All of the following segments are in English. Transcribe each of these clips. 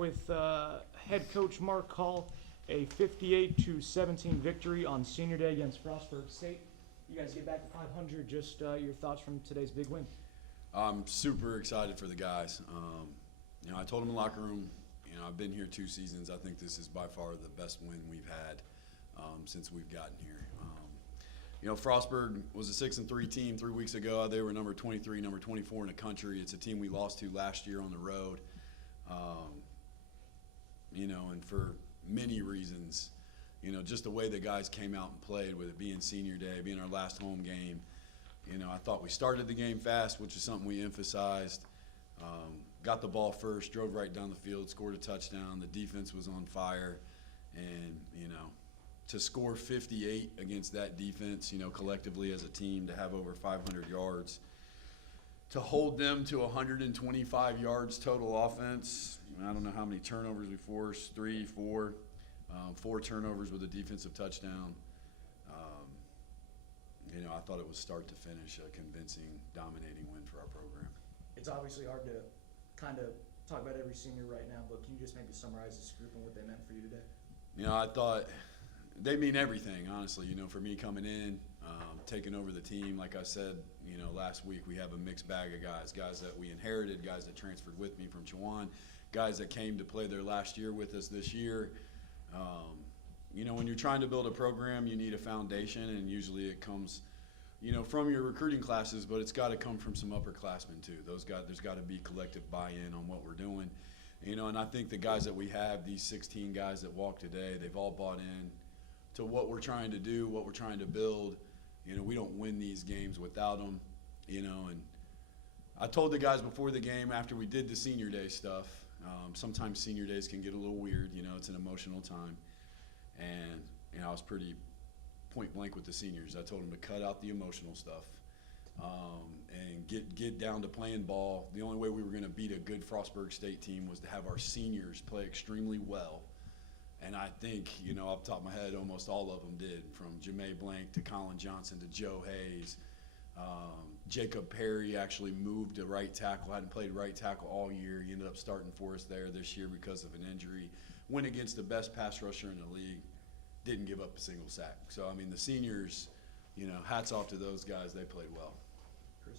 with head coach Mark Hall, a 58-17 victory on Senior Day against Frostburg State. You guys get back to 500. Just your thoughts from today's big win. I'm super excited for the guys. I told them in the locker room, I've been here 2 seasons. I think this is by far the best win we've had since we've gotten here. Frostburg was a 6-3 team 3 weeks ago. They were number 23, number 24 in the country. It's a team we lost to last year on the road. And for many reasons, just the way the guys came out and played, with it being Senior Day, being our last home game. I thought we started the game fast, which is something we emphasized. Got the ball first, drove right down the field, scored a touchdown. The defense was on fire. And, to score 58 against that defense, collectively as a team, to have over 500 yards, to hold them to 125 yards total offense. I don't know how many turnovers we forced, 3, 4, 4 turnovers with a defensive touchdown. I thought it was start to finish a convincing, dominating win for our program. It's obviously hard to kind of talk about every senior right now, but can you just maybe summarize this group and what they meant for you today? I thought they mean everything, honestly. For me coming in, taking over the team, like I said, last week, we have a mixed bag of guys that we inherited, guys that transferred with me from Chowan, guys that came to play their last year with us this year. When you're trying to build a program, you need a foundation, and usually it comes, from your recruiting classes, but it's got to come from some upperclassmen too. There's got to be collective buy-in on what we're doing. And I think the guys that we have, these 16 guys that walked today, they've all bought in to what we're trying to do, what we're trying to build. We don't win these games without them, and I told the guys before the game, after we did the Senior Day stuff, sometimes Senior Days can get a little weird, it's an emotional time. And I was pretty point blank with the seniors. I told them to cut out the emotional stuff and get down to playing ball. The only way we were going to beat a good Frostburg State team was to have our seniors play extremely well. And I think, off the top of my head, almost all of them did, from Ja'May Blank to Colin Johnson to Joe Hayes. Jacob Perry actually moved to right tackle, hadn't played right tackle all year. He ended up starting for us there this year because of an injury. Went against the best pass rusher in the league, didn't give up a single sack. So, the seniors, hats off to those guys. They played well. Chris?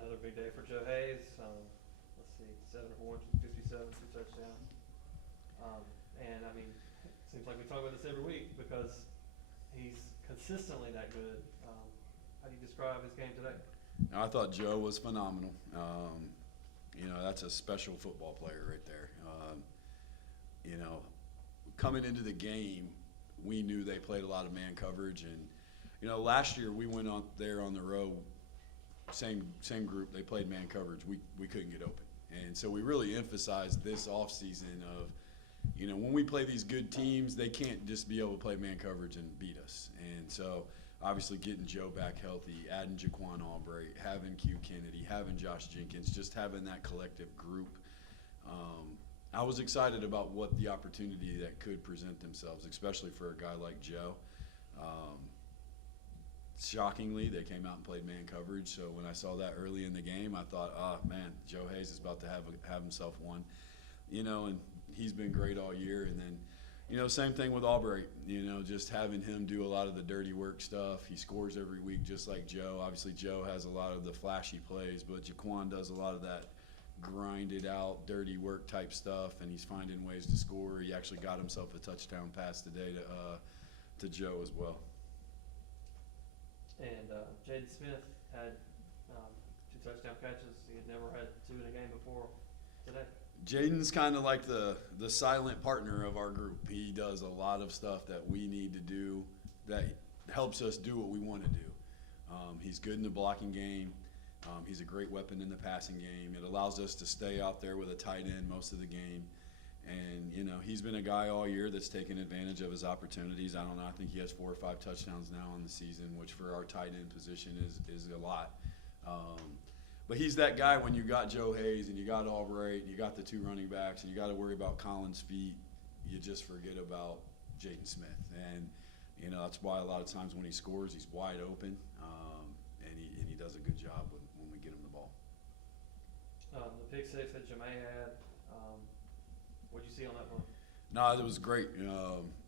Another big day for Joe Hayes. Let's see, 7 for 157, 2 touchdowns. It seems like we talk about this every week because he's consistently that good. How do you describe his game today? I thought Joe was phenomenal. That's a special football player right there. Coming into the game, we knew they played a lot of man coverage, and last year we went out there on the road, same group. They played man coverage. We couldn't get open, and so we really emphasized this offseason of, when we play these good teams, they can't just be able to play man coverage and beat us. And so, obviously, getting Joe back healthy, adding Jaquan Albright, having Q Kennedy, having Josh Jenkins, just having that collective group. I was excited about what the opportunity that could present themselves, especially for a guy like Joe. Shockingly, they came out and played man coverage. So when I saw that early in the game, I thought, man, Joe Hayes is about to have himself one. And he's been great all year. And then, same thing with Albright. Just having him do a lot of the dirty work stuff. He scores every week just like Joe. Obviously, Joe has a lot of the flashy plays, but Jaquan does a lot of that grinded out, dirty work type stuff, and he's finding ways to score. He actually got himself a touchdown pass today to Joe as well. And Jaden Smith had 2 touchdown catches. He had never had 2 in a game before today. Jaden's kind of like the silent partner of our group. He does a lot of stuff that we need to do that helps us do what we want to do. He's good in the blocking game. He's a great weapon in the passing game. It allows us to stay out there with a tight end most of the game. And, he's been a guy all year that's taken advantage of his opportunities. I don't know, I think he has 4 or 5 touchdowns now in the season, which for our tight end position is a lot. But he's that guy when you got Joe Hayes and you got Albright and you got the 2 running backs and you got to worry about Colin's feet, you just forget about Jaden Smith. And, that's why a lot of times when he scores, he's wide open, and he does a good job when we get him the ball. The pick six that Ja'May had, What'd you see on that one? No, it was great.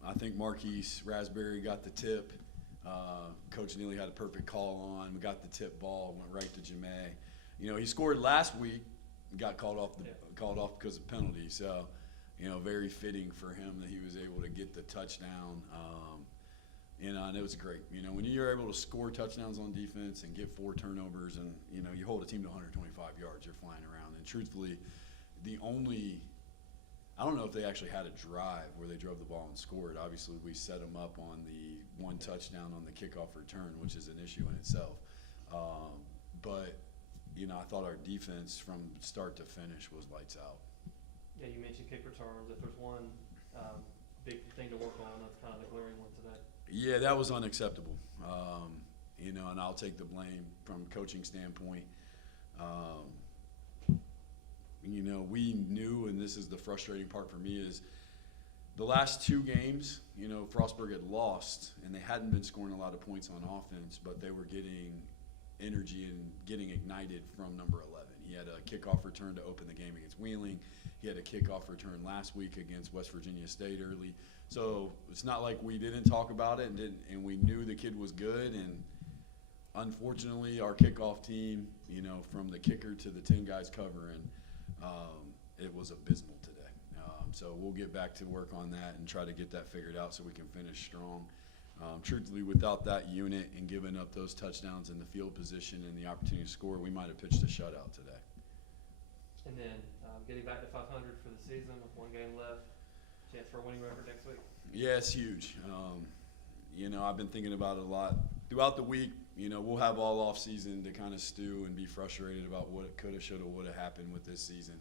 I think Marquise Raspberry got the tip. Coach Neely had a perfect call on. We got the tip ball, went right to Jamae. You know, he scored last week, got called off because of penalty. So, you know, very fitting for him that he was able to get the touchdown. You know, and it was great. You know, when you're able to score touchdowns on defense and get 4 turnovers, and you know, you hold a team to 125 yards, you're flying around. And truthfully, I don't know if they actually had a drive where they drove the ball and scored. Obviously, we set them up on the 1 touchdown on the kickoff return, which is an issue in itself. But, you know, I thought our defense from start to finish was lights out. Yeah, you mentioned kick returns. If there's one big thing to work on, that's kind of the glaring one today. Yeah, that was unacceptable. You know, and I'll take the blame from a coaching standpoint. You know, we knew, and this is the frustrating part for me, is the last 2 games, you know, Frostburg had lost, and they hadn't been scoring a lot of points on offense, but they were getting energy and getting ignited from number 11. He had a kickoff return to open the game against Wheeling. He had a kickoff return last week against West Virginia State early. So it's not like we didn't talk about it and we knew the kid was good. And unfortunately, our kickoff team, you know, from the kicker to the 10 guys covering, it was abysmal today. So we'll get back to work on that and try to get that figured out so we can finish strong. Truthfully, without that unit and giving up those touchdowns in the field position and the opportunity to score, we might have pitched a shutout today. And then getting back to 500 for the season with 1 game left, chance for a winning record next week. Yeah, it's huge. You know, I've been thinking about it a lot throughout the week. You know, we'll have all off season to kind of stew and be frustrated about what could have, should have, would have happened with this season.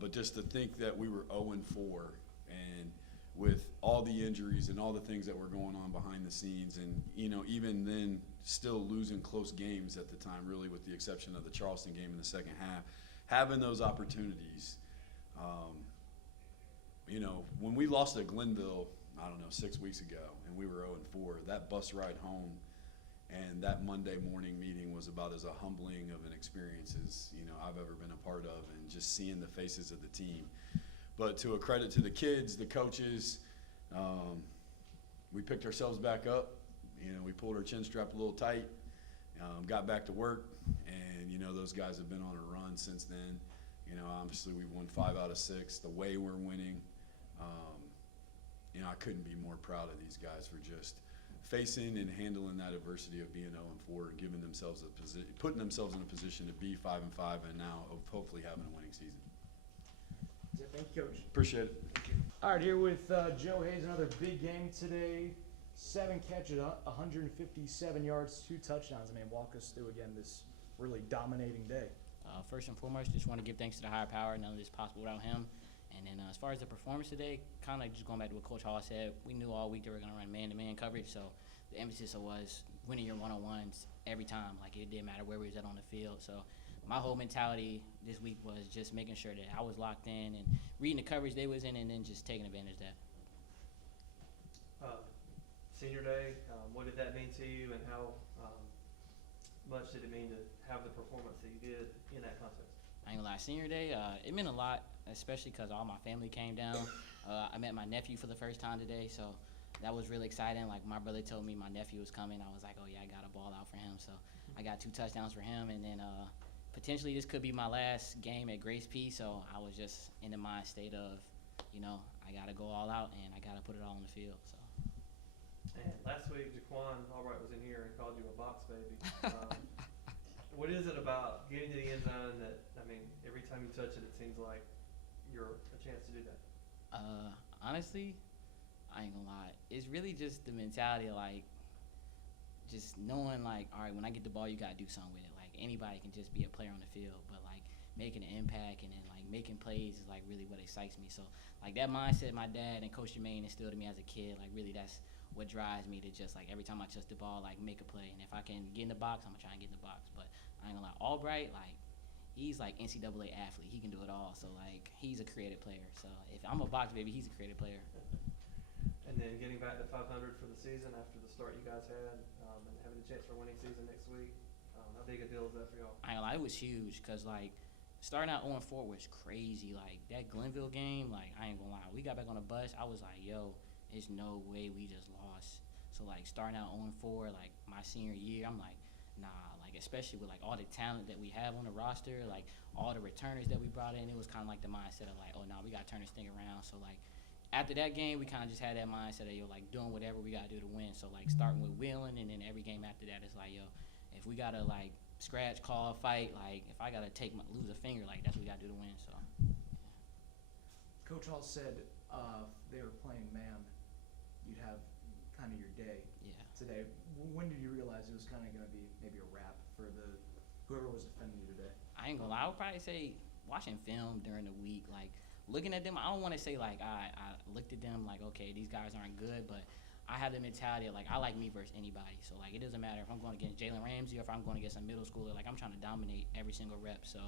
But just to think that we were 0-4 and with all the injuries and all the things that were going on behind the scenes, and you know, even then still losing close games at the time, really with the exception of the Charleston game in the second half, having those opportunities. You know, when we lost at Glenville, I don't know, 6 weeks ago, and we were 0-4, that bus ride home and that Monday morning meeting was about as a humbling of an experience as, you know, I've ever been a part of, and just seeing the faces of the team. But to a credit to the kids, the coaches, we picked ourselves back up. You know, we pulled our chin strap a little tight, got back to work, and, you know, those guys have been on a run since then. You know, obviously we've won 5 out of 6. The way we're winning, you know, I couldn't be more proud of these guys for just facing and handling that adversity of being 0-4 and giving themselves putting themselves in a position to be 5-5 and now hopefully having a winning season. Yeah, thank you, Coach. Appreciate it. All right, here with Joe Hayes, another big game today. 7 catches, 157 yards, 2 touchdowns. I mean, walk us through again this really dominating day. First and foremost, just want to give thanks to the higher power. None of this is possible without him. And then as far as the performance today, kind of just going back to what Coach Hall said, we knew all week they were going to run man-to-man coverage. So the emphasis was winning your one-on-ones every time. Like, it didn't matter where we was at on the field. So my whole mentality this week was just making sure that I was locked in and reading the coverage they was in, and then just taking advantage of that. Senior day, what did that mean to you, and how much did it mean to have the performance that you did in that contest? I ain't gonna lie, senior day, it meant a lot, especially because all my family came down. I met my nephew for the first time today, so that was really exciting. Like, my brother told me my nephew was coming. I was like, oh yeah, I got a ball out for him. So I got 2 touchdowns for him, and then potentially this could be my last game at Grace P. So I was just in the mind state of, you know, I gotta go all out and I gotta put it all on the field. So. And last week, Jaquan Albright was in here and called you a box baby. What is it about getting to the end zone that, I mean, every time you touch it, it seems like you're a chance to do that? Honestly, I ain't gonna lie. It's really just the mentality of, like, just knowing, like, all right, when I get the ball, you gotta do something with it. Like, anybody can just be a player on the field, but, like, making an impact and then, like, making plays is, like, really what excites me. So, like, that mindset my dad and Coach Jermaine instilled in me as a kid, like, really that's what drives me to just, like, every time I touch the ball, like, make a play. And if I can get in the box, I'm gonna try and get in the box. But I ain't gonna lie, Albright, like, he's like NCAA athlete. He can do it all. So, like, he's a creative player. So if I'm a box baby, he's a creative player. And then getting back to 500 for the season after the start you guys had, and having a chance for a winning season next week, how big a deal is that for y'all? I ain't gonna lie, it was huge because, like, starting out 0-4 was crazy. Like, that Glenville game, like, I ain't gonna lie. We got back on the bus, I was like, yo, there's no way we just lost. So, like, starting out 0-4, like, my senior year, I'm like, nah, like, especially with, like, all the talent that we have on the roster, like, all the returners that we brought in, it was kind of like the mindset of, like, oh, nah, we got to turn this thing around. So, like, after that game, we kind of just had that mindset of, yo, like, doing whatever we got to do to win. So, like, starting with Wheeling, and then every game after that, it's like, yo, if we got to, like, scratch, call, fight, like, if I got to lose a finger, like, that's what we got to do to win. So, Coach Hall said they were playing man. You'd have kind of your day yeah. today. When did you realize it was kind of going to be maybe a wrap for whoever was defending you today? I ain't gonna lie, I would probably say watching film during the week, like, looking at them, I don't want to say, like, I looked at them like, okay, these guys aren't good, but I have the mentality of, like, I like me versus anybody. So, like, it doesn't matter if I'm going against Jalen Ramsey or if I'm going against a middle schooler. Like, I'm trying to dominate every single rep. So,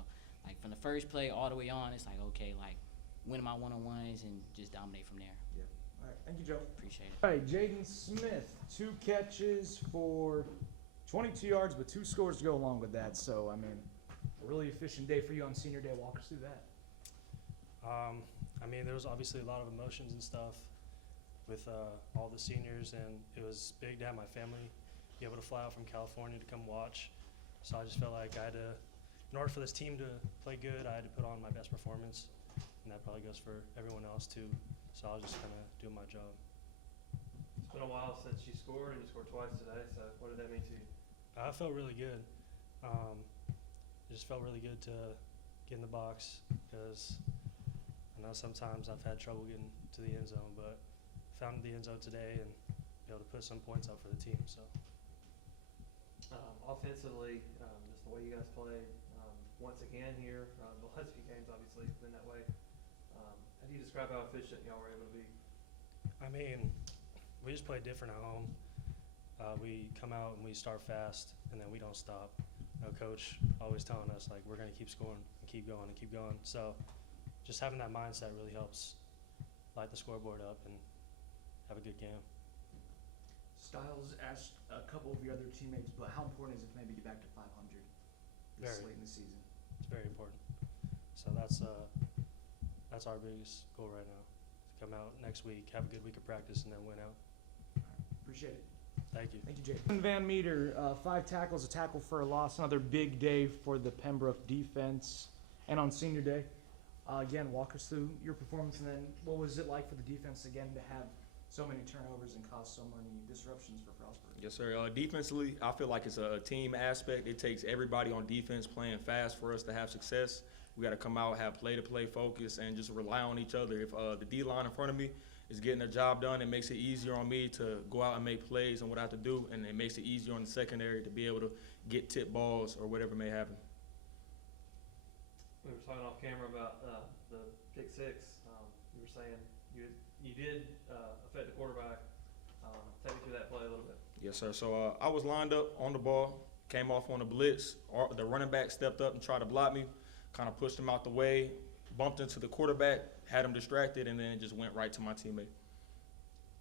like, from the first play all the way on, it's like, okay, like, win my one-on-ones and just dominate from there. Yeah. All right. Thank you, Joe. Appreciate it. All right, Jaden Smith, 2 catches for 22 yards, but 2 scores to go along with that. So, I mean, a really efficient day for you on senior day. Walk us through that. I mean, there was obviously a lot of emotions and stuff with all the seniors, and it was big to have my family be able to fly out from California to come watch. So I just felt like I had to, in order for this team to play good, I had to put on my best performance, and that probably goes for everyone else too. So I was just kind of doing my job. It's been a while since you scored, and you scored twice today. So what did that mean to you? I felt really good. It just felt really good to get in the box because I know sometimes I've had trouble getting to the end zone, but found the end zone today and be able to put some points up for the team. So Offensively, just the way you guys played, once again here, the last few games obviously it's been that way. How do you describe how efficient y'all were able to be? I mean, we just play different at home. We come out and we start fast, and then we don't stop. Coach always telling us, like, we're going to keep scoring and keep going and keep going. So just having that mindset really helps light the scoreboard up and have a good game. Styles asked a couple of your other teammates, but how important is it to maybe get back to 500 this Very. late in the season? It's very important. So that's our biggest goal right now. To come out next week, have a good week of practice, and then win out. Appreciate it. Thank you. Thank you, Jay. Van Meter, 5 tackles, a tackle for a loss. Another big day for the Pembroke defense. And on senior day, again, walk us through your performance, and then what was it like for the defense again to have so many turnovers and cause so many disruptions for Frostburg? Yes, sir. Defensively, I feel like it's a team aspect. It takes everybody on defense playing fast for us to have success. We got to come out, have play-to-play focus, and just rely on each other. If the D-line in front of me is getting their job done, it makes it easier on me to go out and make plays and what I have to do, and it makes it easier on the secondary to be able to get tip balls or whatever may happen. We were talking off camera about the pick 6. You were saying you did affect the quarterback. Take me through that play a little bit. Yes, sir. So I was lined up on the ball, came off on a blitz. The running back stepped up and tried to block me, kind of pushed him out the way, bumped into the quarterback, had him distracted, and then just went right to my teammate.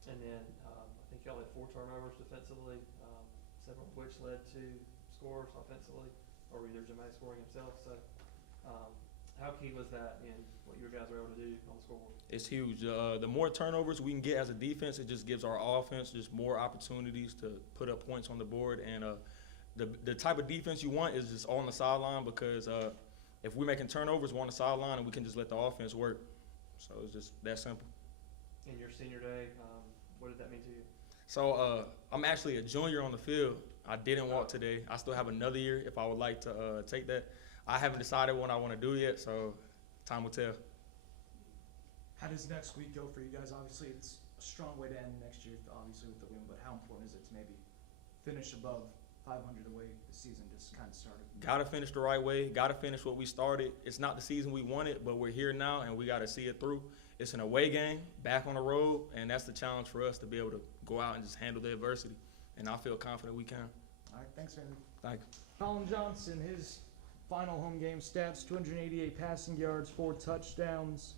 And then I think y'all had 4 turnovers defensively, several of which led to scores offensively, or either Jamae scoring himself. So how key was that in what you guys were able to do on the scoreboard? It's huge. The more turnovers we can get as a defense, it just gives our offense just more opportunities to put up points on the board. And the type of defense you want is just on the sideline, because if we're making turnovers, we're on the sideline and we can just let the offense work. So it's just that simple. In your senior day, what did that mean to you? So I'm actually a junior on the field. I didn't walk today. I still have another year if I would like to take that. I haven't decided what I want to do yet, so time will tell. How does next week go for you guys? Obviously, it's a strong way to end next year, obviously, with the win, but how important is it to maybe finish above 500 the way the season just kind of started? Got to finish the right way. Got to finish what we started. It's not the season we wanted, but we're here now, and we got to see it through. It's an away game, back on the road, and that's the challenge for us to be able to go out and just handle the adversity. And I feel confident we can. All right, thanks, Henry. Thank you. Colin Johnson, his final home game stats, 288 passing yards, 4 touchdowns,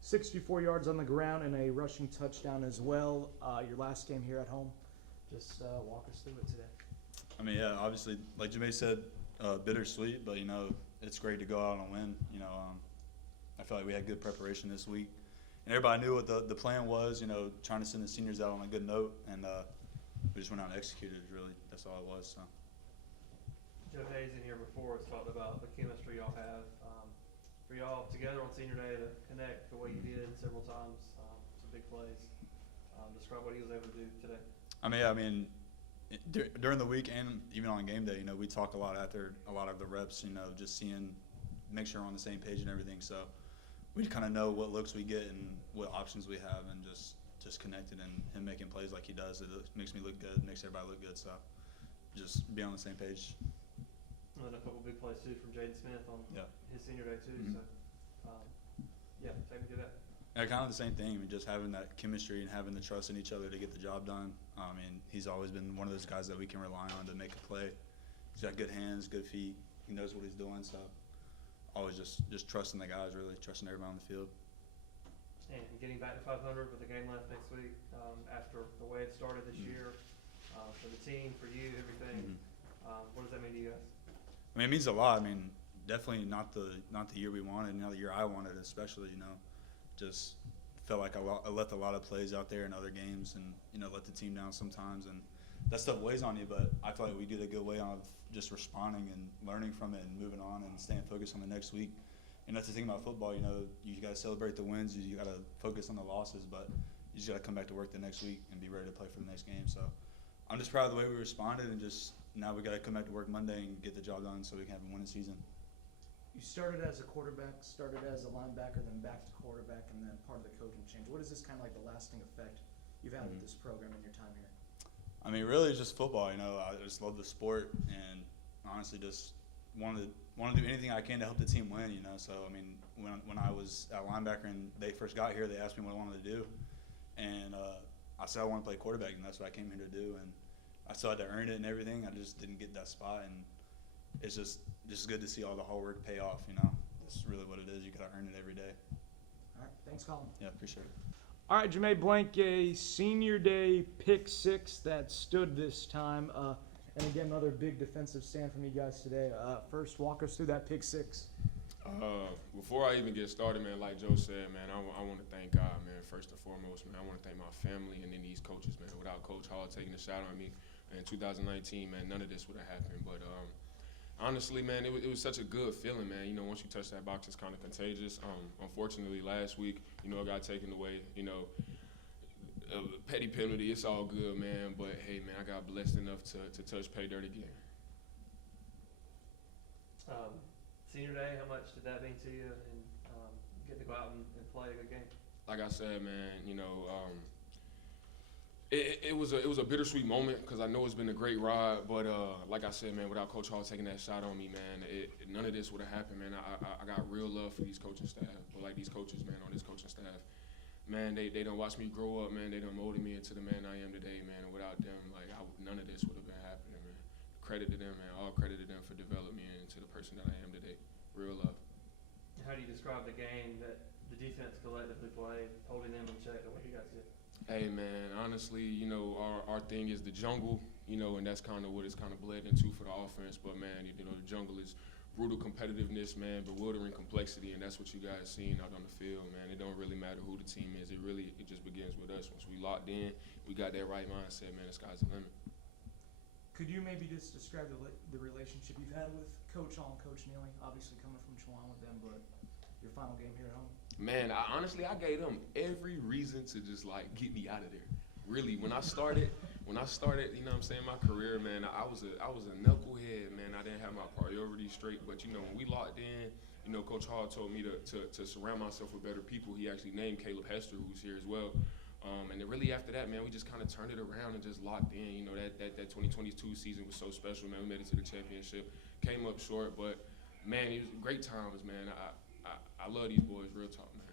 64 yards on the ground, and a rushing touchdown as well. Your last game here at home, just walk us through it today. I mean, yeah, obviously, like Jamae said, bittersweet, but, you know, it's great to go out and win. You know, I feel like we had good preparation this week, and everybody knew what the plan was. You know, trying to send the seniors out on a good note, and we just went out and executed. Really, that's all it was. So. Joe Hayes in here before has talked about the chemistry y'all have. For y'all together on senior day to connect the way you did several times, some big plays. Describe what he was able to do today. I mean, during the week and even on game day, you know, we talk a lot after a lot of the reps. You know, just make sure we're on the same page and everything. So we kind of know what looks we get and what options we have, and just connected and him making plays like he does. It makes me look good, makes everybody look good. So just be on the same page. And then a couple big plays too from Jaden Smith on his senior day too. Mm-hmm. So take me through that. Yeah, kind of the same thing. I mean, just having that chemistry and having the trust in each other to get the job done. I mean, he's always been one of those guys that we can rely on to make a play. He's got good hands, good feet. He knows what he's doing. So always just trusting the guys, really trusting everybody on the field. And getting back to 500 with a game left next week, after the way it started this year, for the team, for you, everything. What does that mean to you guys? I mean, it means a lot. I mean, definitely not the year we wanted, not the year I wanted, especially. You know, just felt like I left a lot of plays out there in other games, and you know, let the team down sometimes, and that stuff weighs on you. But I feel like we did a good way of just responding and learning from it and moving on and staying focused on the next week. And that's the thing about football. You know, you got to celebrate the wins. You got to focus on the losses, but you just got to come back to work the next week and be ready to play for the next game. So I'm just proud of the way we responded, and just now we got to come back to work Monday and get the job done so we can have a winning season. You started as a quarterback, started as a linebacker, then back to quarterback, and then part of the coaching change. What is this kind of like the lasting effect you've had with this program in your time here? I mean, really just football. You know, I just love the sport, and honestly just want to do anything I can to help the team win. You know, so I mean, when I was at linebacker and they first got here, they asked me what I wanted to do, and I said I want to play quarterback, and that's what I came here to do. And I still had to earn it and everything. I just didn't get that spot, and it's just good to see all the hard work pay off. You know, that's really what it is. You got to earn it every day. All right, thanks, Colin. Yeah, appreciate it. All right, Jermaine Blank, a senior day pick six that stood this time. And again, another big defensive stand from you guys today. First, walk us through that pick six. Before I even get started, man, like Joe said, man, I want to thank God, man, first and foremost, man. I want to thank my family and then these coaches, man. Without Coach Hall taking a shot on me in 2019, man, none of this would have happened. But honestly, man, it was such a good feeling, man. You know, once you touch that box, it's kind of contagious. Unfortunately, last week, you know, it got taken away, you know, a petty penalty. It's all good, man. But, hey, man, I got blessed enough to touch pay dirt again. Senior day, how much did that mean to you, and getting to go out and play a good game? Like I said, man, you know, it was a bittersweet moment because I know it's been a great ride. But like I said, man, without Coach Hall taking that shot on me, man, none of this would have happened, man. I got real love for these coaching staff, or like these coaches, man, on this coaching staff. Man, they done watched me grow up, man. They done molded me into the man I am today, man. And without them, like, none of this would have been happening, man. Credit to them, man. All credit to them for developing me into the person that I am today. Real love. How do you describe the game that the defense collectively played, holding them in check the way you guys did? Hey, man, honestly, you know, our thing is the jungle, you know, and that's kind of what it's kind of bled into for the offense. But, man, you know, the jungle is brutal competitiveness, man, bewildering complexity, and that's what you guys seen out on the field, man. It don't really matter who the team is. It just begins with us. Once we locked in, we got that right mindset, man, the sky's the limit. Could you maybe just describe the relationship you've had with Coach Hall and Coach Neely? Obviously coming from Chewan with them, but your final game here at home. Man, honestly, I gave them every reason to just, like, get me out of there. Really, when I started, you know what I'm saying, my career, man, I was a knucklehead, man. I didn't have my priorities straight. But, you know, when we locked in, you know, Coach Hall told me to surround myself with better people. He actually named Caleb Hester, who's here as well. And then really after that, man, we just kind of turned it around and just locked in. You know, that 2022 season was so special, man. We made it to the championship. Came up short, but, man, it was great times, man. I love these boys, real talk, man.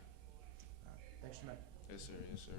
All right, thanks, Jermaine. Yes, sir. Yes, sir.